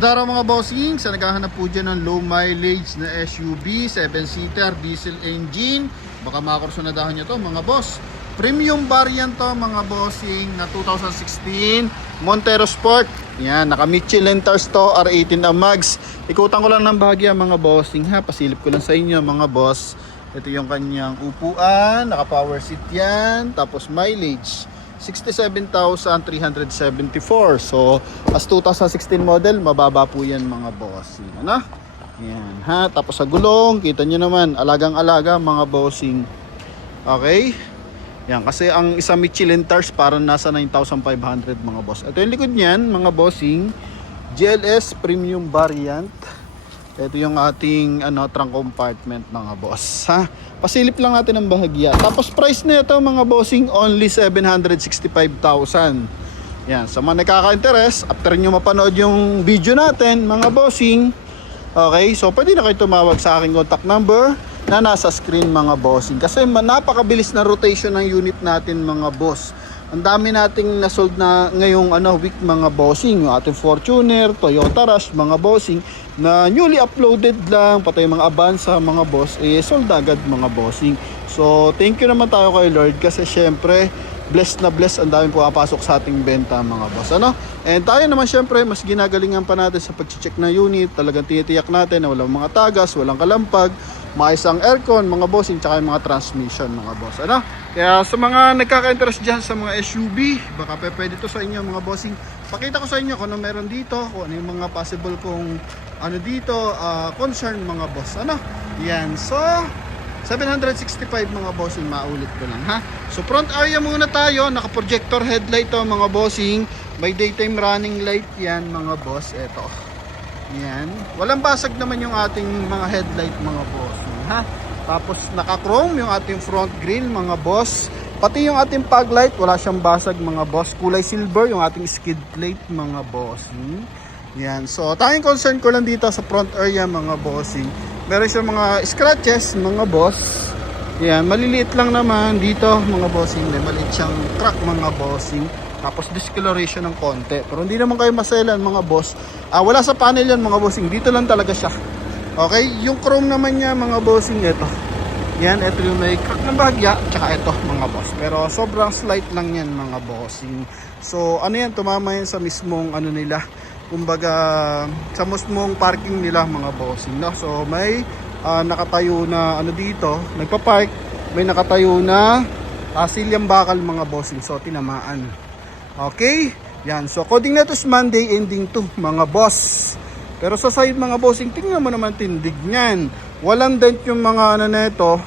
Dara mga bossing, sa naghahanap po dyan ng low mileage na SUV, 7-seater, diesel engine, baka makakursunadahan nyo to mga boss. Premium variant to mga bossing na 2016 Montero Sport. Yan, naka Michelin Tires to, R18 Max. Ikutan ko lang ng bahagya mga bossing ha, pasilip ko lang sa inyo mga boss. Ito yung kanyang upuan, naka power seat yan, tapos mileage 67,374. So, as 2016 model, mababa po yan mga bossing. Ano? Yan ha. Tapos sa gulong, kita nyo naman, alagang-alaga mga bossing. Okay? Yan, kasi ang isang Michelin Tires parang nasa 9,500 mga boss. Ito yung likod niyan mga bossing. GLS Premium Variant. Ito yung ating trunk compartment mga boss ha. Pasilip lang natin ang bahagya. Tapos price na ito mga bossing only 765,000. Yan, sa mga nakaka-interest, after nyo mapanood yung video natin mga bossing, okay, so pwede na kayo tumawag sa aking contact number na nasa screen mga bossing. Kasi napakabilis na rotation ng unit natin mga boss. Ang dami nating nasold na ngayong week mga bossing. Yung ating Fortuner, Toyota Rush mga bossing na newly uploaded lang, pati yung mga Avanza mga boss, sold agad mga bossing. So thank you naman tayo kay Lord kasi syempre blessed na blessed, ang daming pumapasok sa ating benta mga boss. And tayo naman syempre mas ginagalingan pa natin sa pag-check na unit. Talagang tinitiyak natin na walang mga tagas, walang kalampag, maayos ang aircon mga bossing, tsaka yung mga transmission mga boss. Kaya sa mga nagkaka-interest dyan sa mga SUV, baka pwede to sa inyo mga bossing. Pakita ko sa inyo kung ano meron dito, kung ano yung mga possible kung dito concern mga boss. Yan, so 765 mga bossing, maulit ko lang ha. So front area muna tayo, naka-projector headlight to mga bossing. May daytime running light yan mga boss. Eto, yan, walang basag naman yung ating mga headlight mga bossing ha. Tapos naka-chrome yung ating front grille mga boss. Pati yung ating fog light, wala siyang basag mga boss. Kulay silver yung ating skid plate mga bossing. Yan, so tanging concern ko lang dito sa front area mga bossing, meron siyang mga scratches mga boss. Yan, maliliit lang naman dito mga bossing. May maliit siyang crack mga bossing. Tapos discoloration ng konti. Pero hindi naman kayo maselan mga boss. Wala sa panel yan mga bossing. Dito lang talaga siya. Okay, yung chrome naman niya mga bossing, ito. Yan, ito yung may crack ng bahagya. Tsaka ito mga boss. Pero sobrang slight lang yan mga bossing. So yan, tumama yan sa mismong nila. Kumbaga sa mismong parking nila mga bossing, no? So may nakatayo na dito, nagpa-park, may nakatayo na silyang bakal mga bossing. So tinamaan. Okay? Yan. So coding na to is Monday ending 2 mga boss. Pero sa side mga bossing, tingnan mo naman tindig niyan. Walang dent yung mga neto,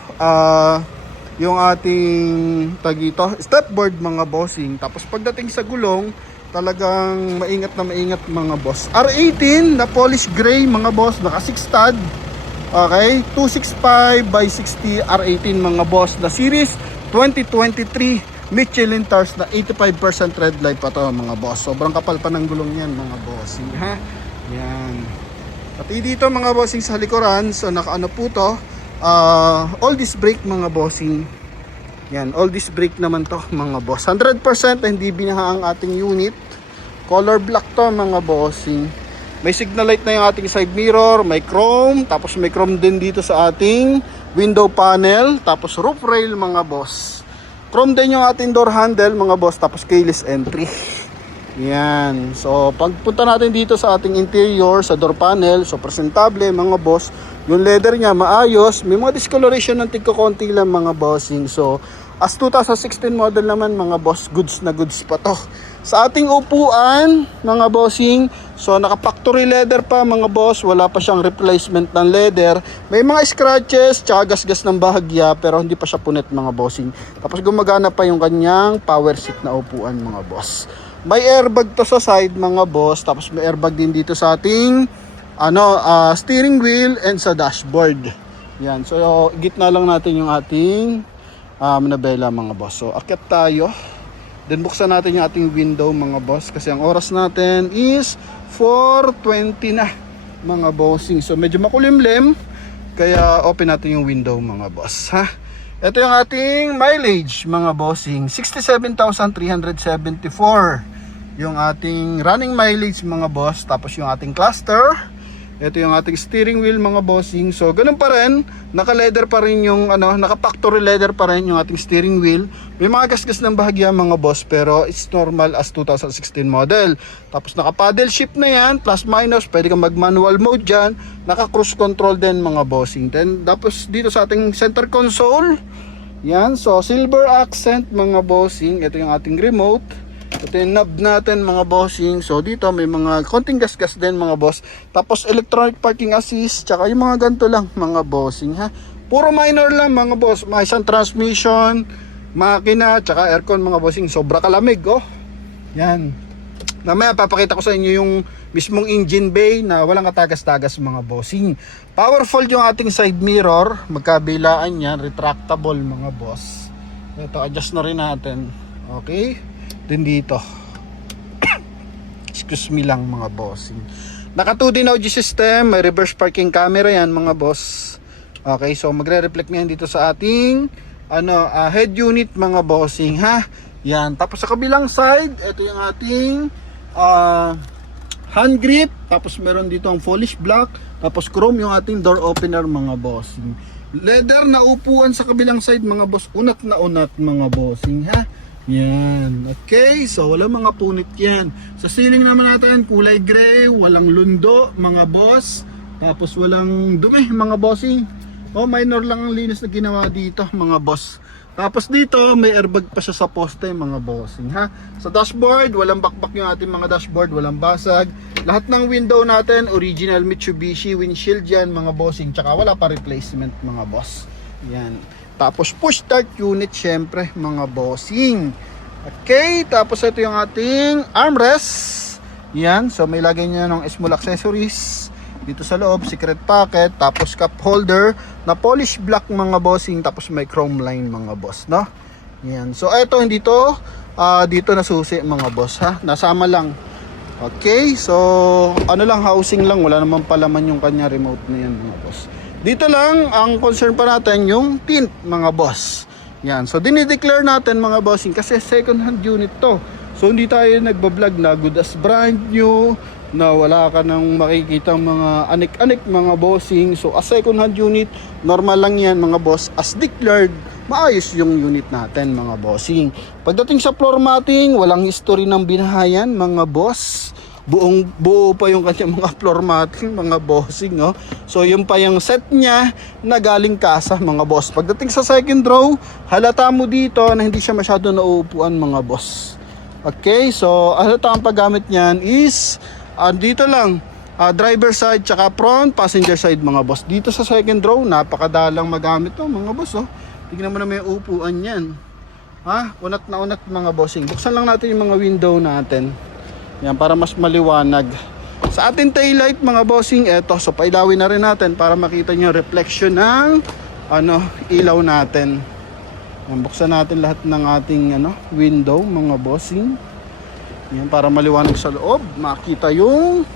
yung ating tagito, stepboard mga bossing. Tapos pagdating sa gulong, talagang maingat na maingat mga boss. R18 na polish gray mga boss, naka 6 stud. Okay, 265 by 60 R18 mga boss na series 2023 Michelin Tires na 85% red light pa to mga boss. Sobrang kapal pa ng gulong yan mga bossing ha. Yan. Pati dito mga bossing sa likuran, so naka po to, all disc brake mga bossing. Yan, all disc brake naman to mga boss. 100% hindi binaha ang ating unit. Color black to mga bossing. May signal light na yung ating side mirror, may chrome, tapos may chrome din dito sa ating window panel, tapos roof rail mga boss. Chrome din yung ating door handle mga boss, tapos keyless entry. Yan. So pagpunta natin dito sa ating interior, sa door panel, so presentable mga boss. Yung leather niya maayos, may mga discoloration ng tigko-konti lang mga bossing. So as 2016 model naman mga boss, goods na goods pa to. Sa ating upuan mga bossing, so naka factory leather pa mga boss, wala pa siyang replacement ng leather. May mga scratches, tsaka gas-gas ng bahagya, pero hindi pa siya punet mga bossing. Tapos gumagana pa yung kanyang power seat na upuan mga boss. May airbag to sa side mga boss, tapos may airbag din dito sa ating steering wheel and sa dashboard. Yan, so gitna lang natin yung ating manabela mga boss. So akyat tayo. Then buksan natin yung ating window mga boss kasi ang oras natin is 4:20 na mga bossing. So medyo makulimlim kaya open natin yung window mga boss ha. Ito yung ating mileage mga bossing, 67,374. yung ating running mileage mga boss, tapos yung ating cluster, ito yung ating steering wheel mga bossing. So ganun pa rin, naka-leather pa rin yung naka-factory leather pa rin yung ating steering wheel. May mga gasgas ng bahagya mga boss, pero it's normal as 2016 model. Tapos naka-paddle shift na yan, plus minus, pwede kang mag-manual mode dyan, naka-cruise control din mga bossing. Then tapos dito sa ating center console, yan, so silver accent mga bossing. Ito yung ating remote. Ito yung knob natin mga bossing. So dito may mga konting gasgas din mga boss. Tapos electronic parking assist, tsaka yung mga ganito lang mga bossing ha. Puro minor lang mga boss. May isang transmission, makina, tsaka aircon mga bossing. Sobra kalamig oh. Yan. Mamaya papakita ko sa inyo yung mismong engine bay na walang katagas-tagas mga bossing. Powerful yung ating side mirror. Magkabilaan yan, retractable mga boss. Ito, adjust na rin natin. Okay. Din dito. Excuse me lang mga bossing. Naka 2D audio system, may reverse parking camera yan mga boss. Okay, so magre-reflect na yan dito sa ating head unit mga bossing ha. Yan, tapos sa kabilang side, ito yung ating hand grip, tapos meron dito ang polish block, tapos chrome yung ating door opener mga bossing. Leather na upuan sa kabilang side mga boss, unat na unat mga bossing ha. Yan, okay, so wala mga punit yan. Sa ceiling naman natin, kulay gray, walang lundo mga boss, tapos walang dumi mga bossing. Minor lang ang linis na ginawa dito mga boss. Tapos dito may airbag pa siya sa poste mga bossing ha. Sa dashboard, walang bakbak yung ating mga dashboard, walang basag. Lahat ng window natin, original Mitsubishi windshield yan mga bossing, tsaka wala pa replacement mga boss. Yan. Tapos push start unit syempre mga bossing. Okay, tapos ito yung ating armrest. Yan, so may lagay niya ng small accessories. Dito sa loob, secret pocket, tapos cup holder na polish black mga bossing, tapos may chrome line mga boss, no? Yan. So ito hindi to dito na susi mga boss ha. Nasama lang. Okay, so lang, housing lang, wala naman palaman yung kanya remote na yan mga boss. Dito lang ang concern pa natin yung tint mga boss. Yan. So dinideclare natin mga bossing kasi second hand unit to. So hindi tayo nagbablog na good as brand new, na wala ka nang makikita mga anik-anik mga bossing. So as second hand unit, normal lang yan mga boss. As declared, maayos yung unit natin mga bossing. Pagdating sa floor matting, walang history ng binahayan mga boss. Buo pa yung kanyang mga floor matting mga bossing oh. So yung pa yung set niya na galing kasa mga boss. Pagdating sa second row, halata mo dito na hindi siya masyado nauupuan mga boss. Okay, so halata ang paggamit niyan is dito lang, driver side tsaka front, passenger side mga boss. Dito sa second row, napakadalang magamit to mga boss oh. Tignan mo na may upuan yan. Unat na unat mga bossing. Buksan lang natin yung mga window natin. Yan, para mas maliwanag. Sa ating taillight mga bossing, eto, so pailawin na rin natin para makita nyo reflection ng ilaw natin. Yan, buksan natin lahat ng ating window mga bossing. Yan, para maliwanag sa loob, makita yung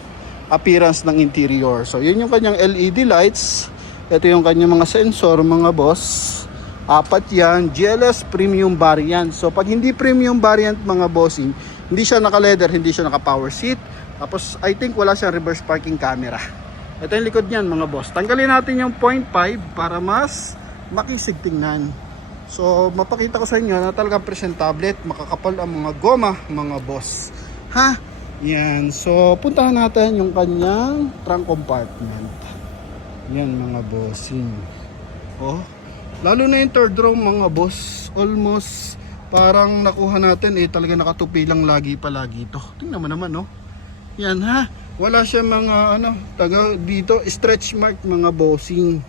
appearance ng interior. So yun yung kanyang LED lights. Ito yung kanyang mga sensor mga boss. 4 yan, GLS premium variant. So pag hindi premium variant mga bossing, hindi siya naka-leather, hindi siya naka-power seat. Tapos I think wala siyang reverse parking camera. Ito yung likod niyan mga boss. Tanggalin natin yung 0.5 para mas makisig tingnan. So mapakita ko sa inyo na talagang presentable at makakapal ang mga goma mga boss. Yan. So puntahan natin yung kanyang trunk compartment. Yan mga bossing. Lalo na yung third row mga boss. Almost parang nakuha natin talaga nakatupi lang lagi palagi ito. Tingnan mo naman Yan wala siya mga taga dito stretch mark mga bossing.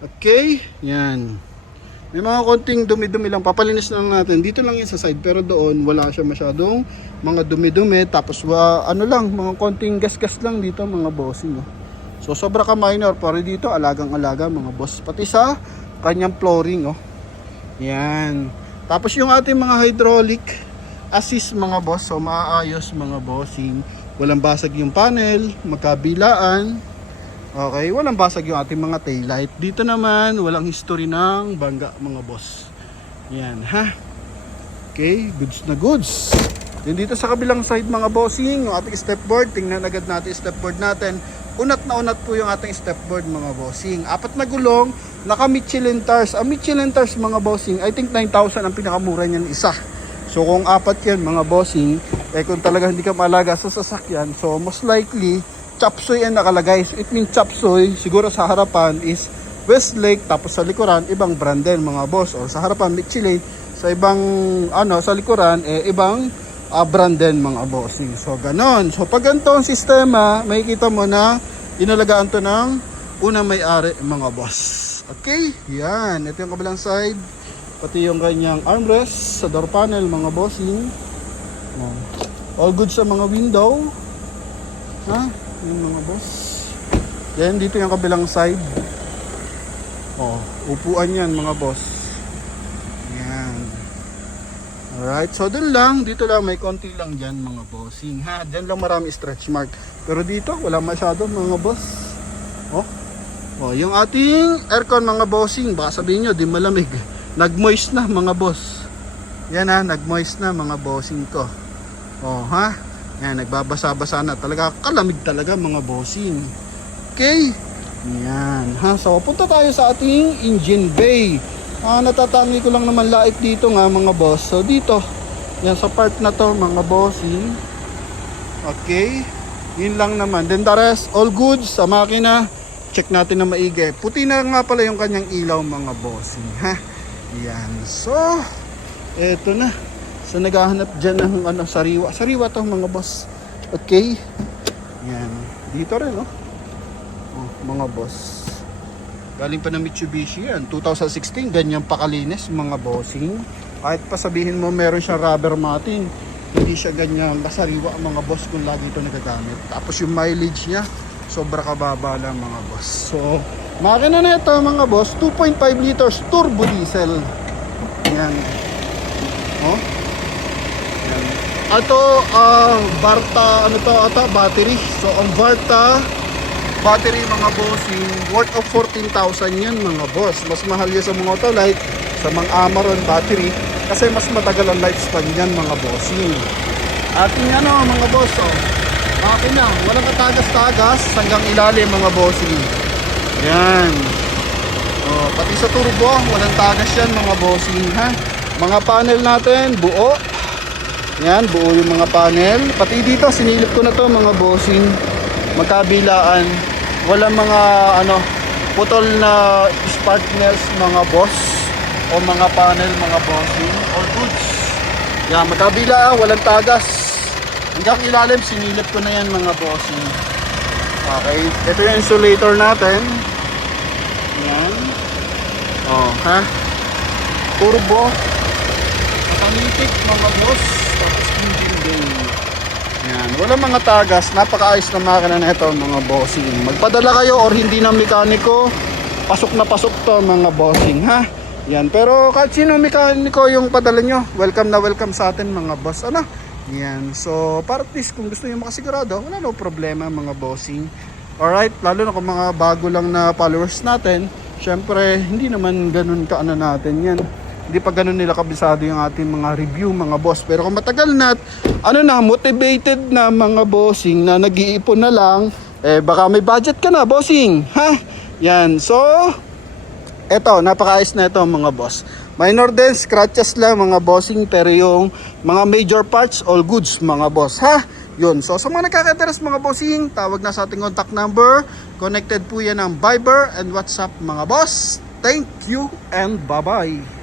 Okay? Yan. May mga konting dumi-dumi lang, papalinis lang natin. Dito lang yan sa side, pero doon wala siya masyadong mga dumi-dumi. Tapos mga konting gas-gas lang dito mga bossing So sobra ka minor, pero dito alagang-alaga mga boss. Pati sa kanyang flooring Yan. Tapos yung ating mga hydraulic assist mga boss, so maayos mga bossing. Walang basag yung panel, magkabilaan. Okay, walang basag yung ating mga taillight. Dito naman, walang history ng bangga mga boss. Yan Okay, goods na goods. Then dito sa kabilang side mga bossing, yung ating stepboard, tingnan agad natin yung stepboard natin. Unat na unat po yung ating stepboard mga bossing. 4 na gulong, naka Michelin tires. Ang Michelin tires mga bossing, I think 9,000 ang pinakamura niyan isa. So kung 4 yan mga bossing, kung talaga hindi ka malaga sa sasakyan, so most likely, chapsoy ang nakalagay. So it means chapsoy, siguro sa harapan is Westlake, tapos sa likuran, ibang brand din mga boss. O sa harapan, Michelin, sa ibang, sa likuran, ibang brand din mga bossing. So ganon. So pag ganito ang sistema, makikita mo na inalagaan to ng unang may-ari mga boss. Okay, yan. Ito yung kabilang side. Pati yung kanyang armrest sa door panel mga bossing. All good sa mga window. Ha? Yung mga boss. Then dito yung kabilang side. Upuan yan mga boss. Yan. Alright, so dun lang, dito lang may konti lang dyan mga bossing ha, dyan lang marami stretch mark, pero dito wala masyado mga boss. Yung ating aircon mga bossing, baka sabihin nyo di malamig, nag-moist na mga boss. Yan ha, nag-moist na mga bossing ko. Yan, nagbabasa-basa na, talaga kalamig talaga mga bossing. Okay, yan ha, so punta tayo sa ating engine bay. Natatangi ko lang naman lait dito nga mga boss. So dito, yan sa part na to mga bossing. Okay, yun lang naman. Then the rest, all good sa makina. Check natin na maigi. Puti na nga pala yung kanyang ilaw mga bossing ha. Yan, so eto na. So naghahanap dyan ng sariwa. Sariwa to mga boss. Okay, yan, dito rin mga boss. Galing pa ng Mitsubishi yan, 2016, ganyan pakalinis mga bossing. Kahit pa sabihin mo meron siyang rubber matting, hindi siya ganyan kasariwa mga boss kung lagi ito nagagamit. Tapos yung mileage niya, sobra kababa lang mga boss. So, makina na ito mga boss, 2.5 liters turbo diesel. Yan. Yan. Ito, Varta, battery. So, ang Varta battery mga bossing, worth of 14,000 yan mga boss. Mas mahal yan sa mga Autolite, sa mga Amaron battery, kasi mas matagal ang lifespan yan mga bossing. Ating mga boss, makina, walang katagas-tagas hanggang ilalim mga bossing. Yan. Pati sa turbo, walang tagas yan mga bossing ha. Mga panel natin, buo. Yan, buo yung mga panel. Pati dito, sinilip ko na to mga bossing. Magkabilaan, walang mga putol na spark nails mga boss o mga panel mga bossing, all goods. Yan, magkabila, walang tagas hanggang ilalim, sinilip ko na yan mga bossing. Okay, ito yung insulator natin. Yan, turbo, automatic mga boss, tapos engine bay. Yan, walang mga tagas, napakaayos na makina na ito mga bossing. Magpadala kayo or hindi na mekaniko, pasok na pasok to mga bossing ha. Yan, pero kahit sino mekaniko yung padala nyo, welcome na welcome sa atin mga boss. Yan, so para at least kung gusto nyo makasigurado, wala no problema mga bossing. Alright, lalo na kung mga bago lang na followers natin, syempre hindi naman ganun natin yan. Hindi pa ganun nila kabisado yung ating mga review mga boss. Pero kung matagal na motivated na mga bossing na nag-iipon na lang, baka may budget ka na bossing ha. Yan, so eto, napakaayos na ito mga boss. Minor din, scratches lang mga bossing, pero yung mga major parts, all goods mga boss ha. Yun, so sa mga nakaka-interest mga bossing, tawag na sa ating contact number. Connected po yan ng Viber and WhatsApp mga boss. Thank you and bye bye.